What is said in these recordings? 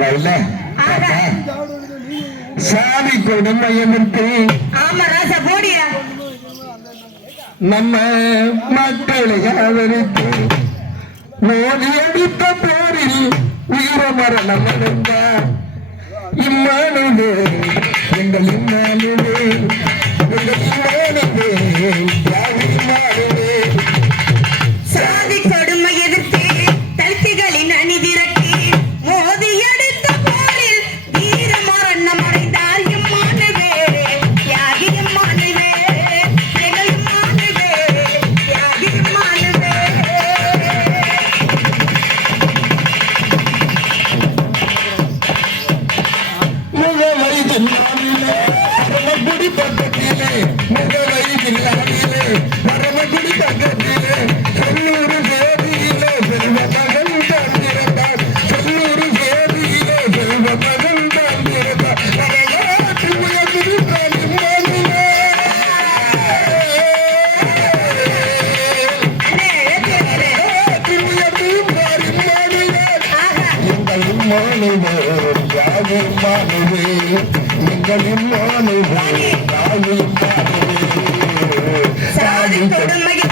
ஆகா இல்ல சாதி கொடுமையமிட்டு நம்ம மக்களை ஆதரித்து மோதியடித்த போரில் உயிர மரணம் அடைந்த இம்மானது எங்கள் இம்மானது எங்கள் இம்மானது Manu, Manu, Manu, Manu, Manu, சாதித்தொடுமையில்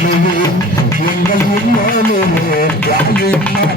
எங்கள் உண்மையிலே யாரும்